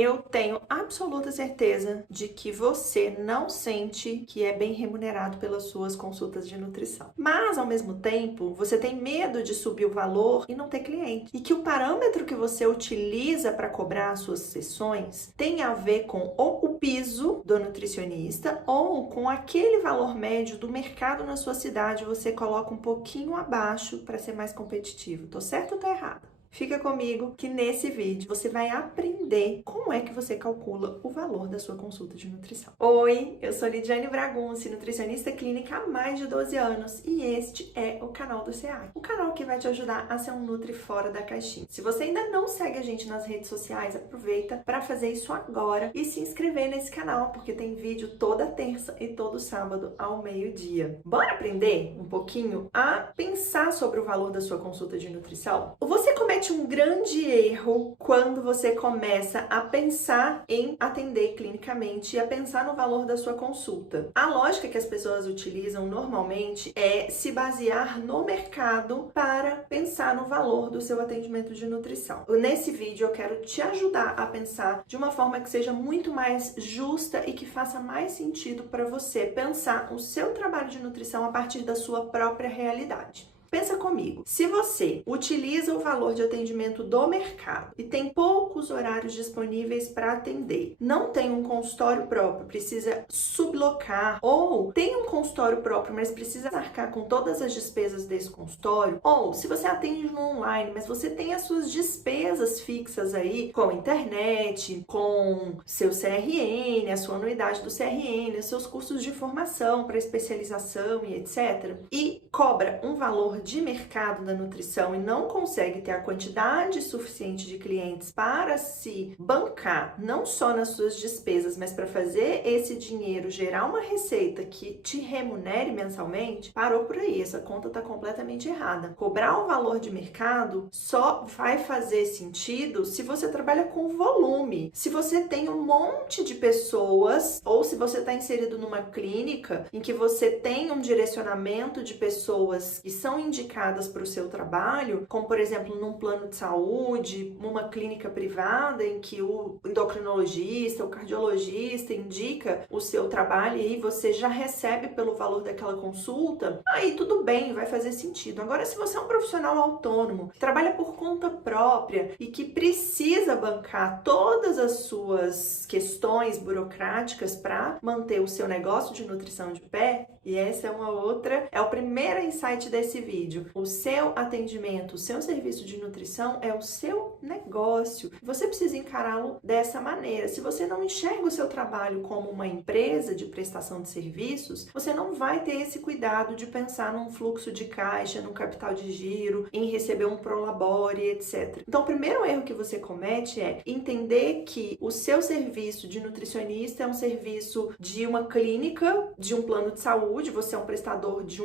Eu tenho absoluta certeza de que você não sente que é bem remunerado pelas suas consultas de nutrição. Mas, ao mesmo tempo, você tem medo de subir o valor e não ter cliente. E que o parâmetro que você utiliza para cobrar as suas sessões tem a ver com ou o piso do nutricionista ou com aquele valor médio do mercado na sua cidade, você coloca um pouquinho abaixo para ser mais competitivo. Tô certo ou tô errado? Fica comigo que nesse vídeo você vai aprender como é que você calcula o valor da sua consulta de nutrição. Oi, eu sou Lidiane Bragunci, nutricionista clínica há mais de 12 anos e este é o canal do CEAC, o canal que vai te ajudar a ser um nutri fora da caixinha. Se você ainda não segue a gente nas redes sociais, aproveita para fazer isso agora e se inscrever nesse canal, porque tem vídeo toda terça e todo sábado ao meio-dia. Bora aprender um pouquinho a pensar sobre o valor da sua consulta de nutrição? Você comete um grande erro quando você começa a pensar em atender clinicamente e a pensar no valor da sua consulta. A lógica que as pessoas utilizam normalmente é se basear no mercado para pensar no valor do seu atendimento de nutrição. Nesse vídeo eu quero te ajudar a pensar de uma forma que seja muito mais justa e que faça mais sentido para você pensar o seu trabalho de nutrição a partir da sua própria realidade. Pensa comigo, se você utiliza o valor de atendimento do mercado e tem poucos horários disponíveis para atender, não tem um consultório próprio, precisa sublocar, ou tem um consultório próprio, mas precisa arcar com todas as despesas desse consultório, ou se você atende no online, mas você tem as suas despesas fixas aí, com internet, com seu CRN, a sua anuidade do CRN, os seus custos de formação para especialização e etc., e cobra um valor de mercado da nutrição e não consegue ter a quantidade suficiente de clientes para se bancar, não só nas suas despesas, mas para fazer esse dinheiro gerar uma receita que te remunere mensalmente, parou por aí, essa conta está completamente errada. Cobrar um valor de mercado só vai fazer sentido se você trabalha com volume, se você tem um monte de pessoas, ou se você está inserido numa clínica em que você tem um direcionamento de pessoas que são indicadas para o seu trabalho, como por exemplo num plano de saúde, numa clínica privada em que o endocrinologista, o cardiologista indica o seu trabalho e aí você já recebe pelo valor daquela consulta, aí tudo bem, vai fazer sentido. Agora, se você é um profissional autônomo, que trabalha por conta própria e que precisa bancar todas as suas questões burocráticas para manter o seu negócio de nutrição de pé, e essa é o primeiro insight desse vídeo. O seu atendimento, o seu serviço de nutrição é o seu negócio. Você precisa encará-lo dessa maneira. Se você não enxerga o seu trabalho como uma empresa de prestação de serviços, você não vai ter esse cuidado de pensar num fluxo de caixa, num capital de giro, em receber um prolabore, etc. Então, o primeiro erro que você comete é entender que o seu serviço de nutricionista é um serviço de uma clínica, de um plano de saúde, você é um prestador de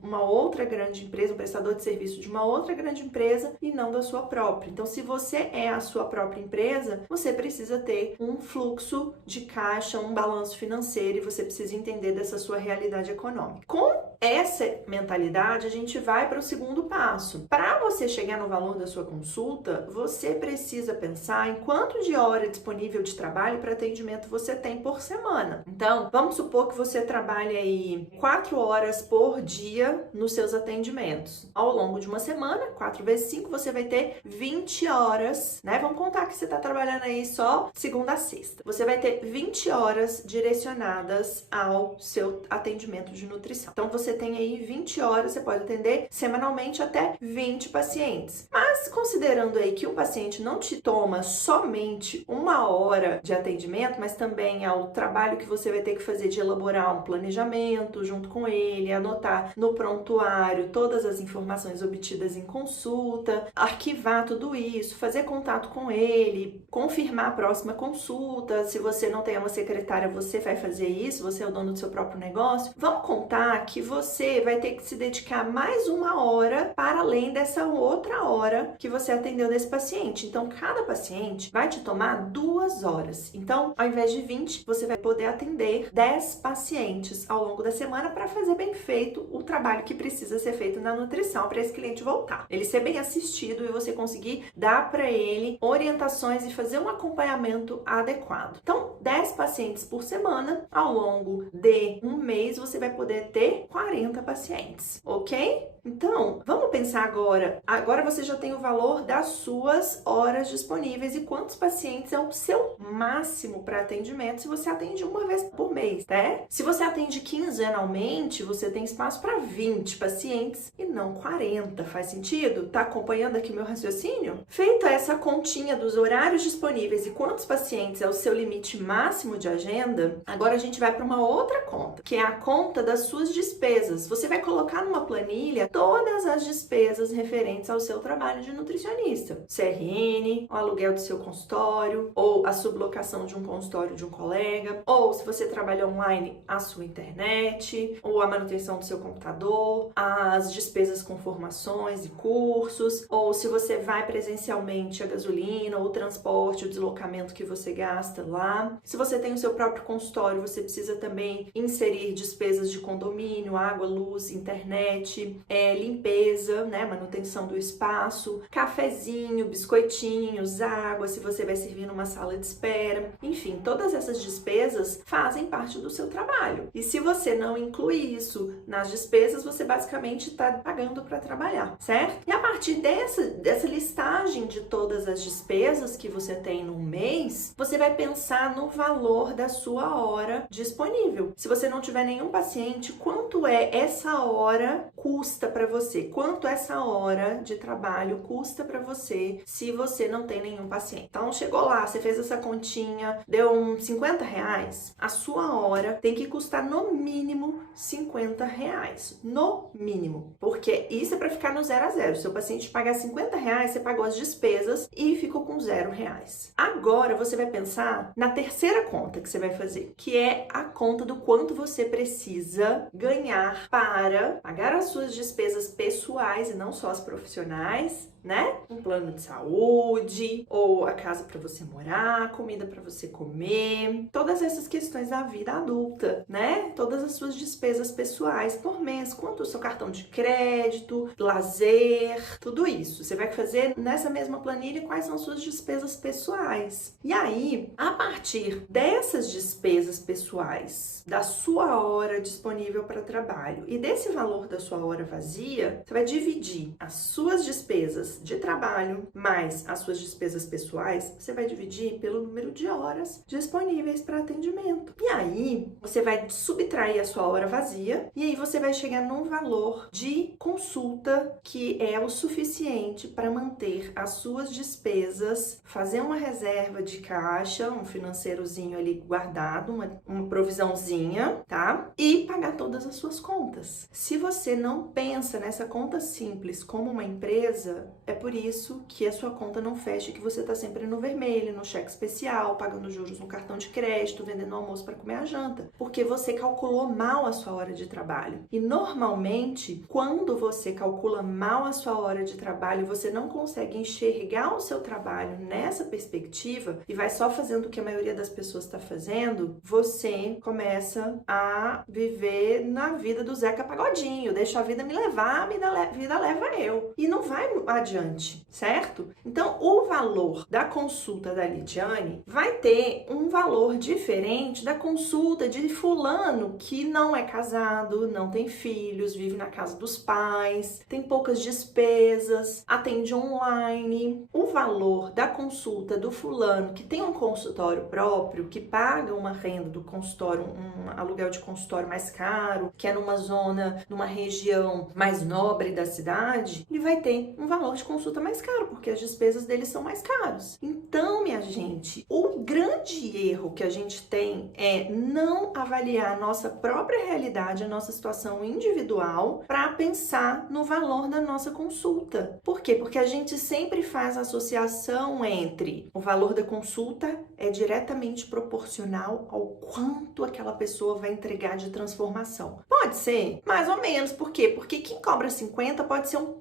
uma outra grande empresa, um prestador de serviço de uma outra grande empresa e não da sua própria. Então, se você é a sua própria empresa, você precisa ter um fluxo de caixa, um balanço financeiro e você precisa entender dessa sua realidade econômica. Com essa mentalidade, a gente vai para o segundo passo. Para você chegar no valor da sua consulta, você precisa pensar em quanto de hora disponível de trabalho para atendimento você tem por semana. Então, vamos supor que você trabalha aí 4 horas por dia nos seus atendimentos. Ao longo de uma semana, 4 vezes 5, você vai ter 20 horas, né? Vamos contar que você está trabalhando aí só segunda a sexta. Você vai ter 20 horas direcionadas ao seu atendimento de nutrição. Então, você tem aí 20 horas, você pode atender semanalmente até 20 pacientes. Mas, considerando aí que um paciente não te toma somente 1 hora de atendimento, mas também ao trabalho que você vai ter que fazer de elaborar um planejamento junto com ele, anotar no prontuário todas as informações obtidas em consulta, arquivar tudo isso, fazer contato com ele, confirmar a próxima consulta. Se você não tem uma secretária, você vai fazer isso, você é o dono do seu próprio negócio. Vamos contar que você vai ter que se dedicar mais 1 hora para além dessa outra hora que você atendeu desse paciente. Então, cada paciente vai te tomar 2 horas. Então, ao invés de 20, você vai poder atender 10 pacientes ao longo da semana para fazer bem feito o trabalho que precisa ser feito na nutrição para esse cliente voltar. Ele ser bem assistido e você conseguir dar dar para ele orientações e fazer um acompanhamento adequado. Então, 10 pacientes por semana, ao longo de um mês, você vai poder ter 40 pacientes, ok? Então, vamos pensar agora. Agora você já tem o valor das suas horas disponíveis e quantos pacientes é o seu máximo para atendimento se você atende uma vez por mês, né? Se você atende quinzenalmente, você tem espaço para 20 pacientes e não 40. Faz sentido? Tá acompanhando aqui meu raciocínio? Feita essa continha dos horários disponíveis e quantos pacientes é o seu limite máximo de agenda, agora a gente vai para uma outra conta, que é a conta das suas despesas. Você vai colocar numa planilha todas as despesas referentes ao seu trabalho de nutricionista. CRN, o aluguel do seu consultório, ou a sublocação de um consultório de um colega, ou se você trabalha online, a sua internet, ou a manutenção do seu computador, as despesas com formações e cursos, ou se você vai presencialmente a gasolina, o transporte, o deslocamento que você gasta lá. Se você tem o seu próprio consultório, você precisa também inserir despesas de condomínio, água, luz, internet, limpeza, né, manutenção do espaço, cafezinho, biscoitinhos, água, se você vai servir numa sala de espera. Enfim, todas essas despesas fazem parte do seu trabalho. E se você não inclui isso nas despesas, você basicamente está pagando para trabalhar, certo? E a partir dessa listagem de todas as despesas que você tem no mês, você vai pensar no valor da sua hora disponível. Se você não tiver nenhum paciente, quanto é essa hora custa para você? Quanto essa hora de trabalho custa para você se você não tem nenhum paciente? Então, chegou lá, você fez essa continha, deu uns 50 reais, a sua hora tem que custar no mínimo 50 reais. No mínimo. Porque isso é para ficar no 0 a 0. Se o paciente pagar 50 reais, você pagou as despesas e ficou com 0 reais. Agora, você vai pensar na terceira conta que você vai fazer, que é a conta do quanto você precisa ganhar para pagar as suas despesas pessoais e não só as profissionais, né? Um plano de saúde, ou a casa para você morar, comida para você comer, todas essas questões da vida adulta, né? Todas as suas despesas pessoais por mês, quanto o seu cartão de crédito, lazer, tudo isso. Você vai fazer nessa mesma planilha quais são suas despesas pessoais. E aí, a partir dessas despesas pessoais, da sua hora disponível para trabalho e desse valor da sua hora vazia, você vai dividir as suas despesas de trabalho mais as suas despesas pessoais, você vai dividir pelo número de horas disponíveis para atendimento. E aí, você vai subtrair a sua hora vazia e aí você vai chegar num valor de consulta que é o suficiente para manter as suas despesas, fazer uma reserva de caixa, um financeirozinho ali guardado, uma provisãozinha, tá? E pagar todas as suas contas. Se você não pensa nessa conta simples como uma empresa, é por isso que a sua conta não fecha, que você tá sempre no vermelho, no cheque especial, pagando juros no cartão de crédito, vendendo almoço para comer a janta, porque você calculou mal a sua hora de trabalho. E normalmente, quando você calcula mal a sua hora de trabalho, você não consegue enxergar o seu trabalho nessa perspectiva e vai só fazendo o que a maioria das pessoas está fazendo, você começa a viver na vida do Zeca Pagodinho, deixa a vida me levar, a vida leva eu. E não vai adiante, certo? Então, o valor da consulta da Lidiane vai ter um valor diferente da consulta de fulano que não é casado, não tem filhos, vive na casa dos pais, tem poucas despesas, atende online. O valor da consulta do fulano que tem um consultório próprio, que paga uma renda do consultório, um aluguel de consultório mais caro, que é numa zona, numa região mais nobre da cidade, ele vai ter um valor de consulta mais caro, porque as despesas dele são mais caros. Então, minha gente, o grande erro que a gente tem é não avaliar a nossa própria realidade, a nossa situação individual, para pensar no valor da nossa consulta. Por quê? Porque a gente sempre faz associação entre o valor da consulta é diretamente proporcional ao quanto aquela pessoa vai entregar de transformação. Pode ser, mais ou menos. Por quê? Porque quem cobra 50 pode ser um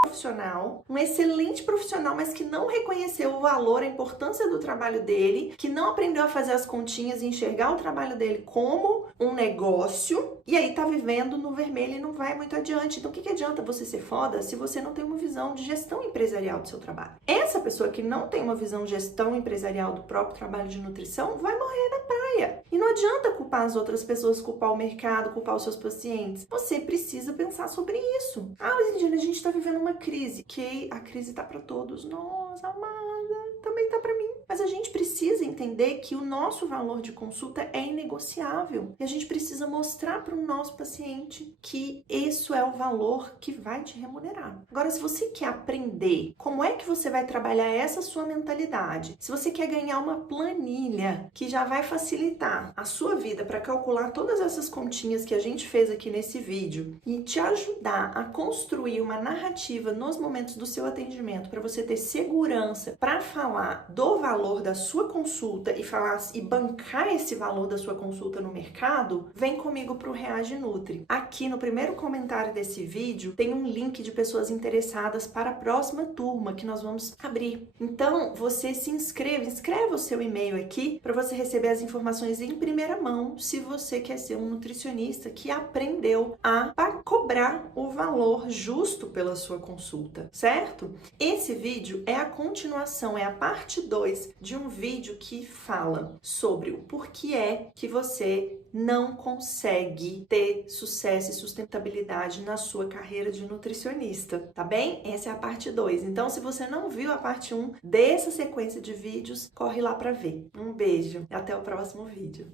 profissional, um excelente profissional, mas que não reconheceu o valor, a importância do trabalho dele, que não aprendeu a fazer as continhas e enxergar o trabalho dele como um negócio, e aí tá vivendo no vermelho e não vai muito adiante. Então, o que adianta você ser foda se você não tem uma visão de gestão empresarial do seu trabalho? Essa pessoa que não tem uma visão de gestão empresarial do próprio trabalho de nutrição vai morrer na praia. E não adianta culpar as outras pessoas, culpar o mercado, culpar os seus pacientes. Você precisa pensar sobre isso. Ah, mas Indiana, a gente tá vivendo uma crise. Que a crise tá para todos nós, amada, também tá para mim. Mas a gente precisa entender que o nosso valor de consulta é inegociável. E a gente precisa mostrar para o nosso paciente que isso é o valor que vai te remunerar. Agora, se você quer aprender como é que você vai trabalhar essa sua mentalidade, se você quer ganhar uma planilha que já vai facilitar a sua vida para calcular todas essas continhas que a gente fez aqui nesse vídeo e te ajudar a construir uma narrativa nos momentos do seu atendimento para você ter segurança para falar do valor da sua consulta e falar e bancar esse valor da sua consulta no mercado, vem comigo para o Reage Nutri. Aqui no primeiro comentário desse vídeo tem um link de pessoas interessadas para a próxima turma que nós vamos abrir. Então, você se inscreva o seu e-mail aqui para você receber as informações em primeira mão, se você quer ser um nutricionista que aprendeu a cobrar o valor justo pela sua consulta, certo? Esse vídeo é a continuação, é a parte 2 de um vídeo que fala sobre o porquê é que você não consegue ter sucesso e sustentabilidade na sua carreira de nutricionista, tá bem? Essa é a parte 2. Então, se você não viu a parte 1 dessa sequência de vídeos, corre lá para ver. Um beijo e até o próximo vídeo.